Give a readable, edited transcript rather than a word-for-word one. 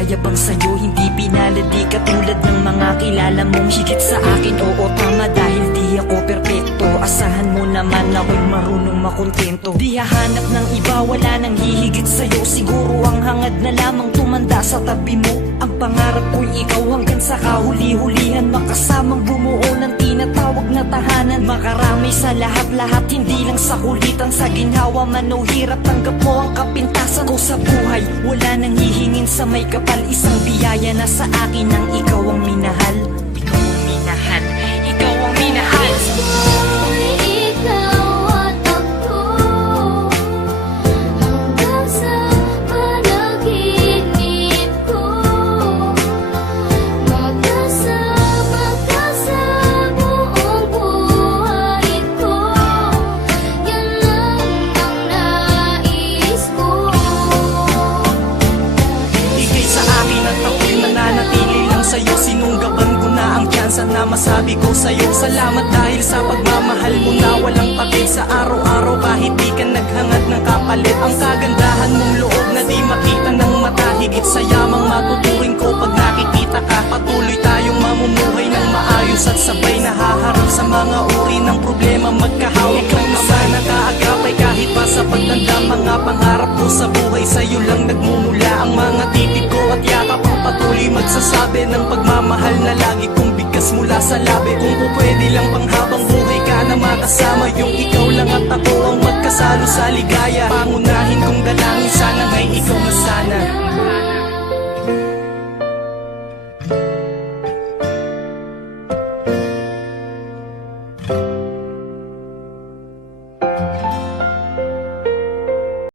nagyayabang sa'yo, hindi pinalad, di katulad ng mga kilala mong higit sa akin. Oo, tama, dahil di ako perpekto. Asahan mo naman ako'y marunong makontento. Di hahanap ng iba, wala nang hihigit sa'yo. Siguro ang hangad na lamang tumanda sa tabi mo. Ang pangarap ko'y ikaw hanggang sa kahuli-hulihan, makasamang bumuo ng tinatawag na tahanan. Makarami sa lahat-lahat, hindi lang sa kulitan. Sa ginhawa man o hirap, tanggap mo ang kapintasan ko sa buhay. Wala nang hihingin sa may kapal, isang biyaya na sa akin ang ikaw ang minahal. Ikaw ang minahal, ikaw ang minahal. Sa'yo, sinunggaban ko na ang tsansa na masabi ko sa'yo. Salamat dahil sa pagmamahal mo na walang pagid. Sa araw-araw kahit di ka naghangad ng kapalit. Ang kagandahan mong loob na di makita ng mata. Higit sa yamang matuturing ko pag nakikita ka. Patuloy tayong mamumuhay ng maayos at sabay nahaharap sa mga uri ng problema. Magkahawak ng ama na kaagapay kahit pa sa pagtanda. Mga pangarap ko sa buhay sa'yo lang nagmumula. Ang mga titig ko at yakap ang patuloy magsasabi ng pagmamahal na lagi kong bigkas mula sa labi. Kung pwede lang pang habang buhay ka na makasama, yung ikaw lang at ako ang magkasalo sa ligaya. Pangunahin kong dalangin, sana ngay ikaw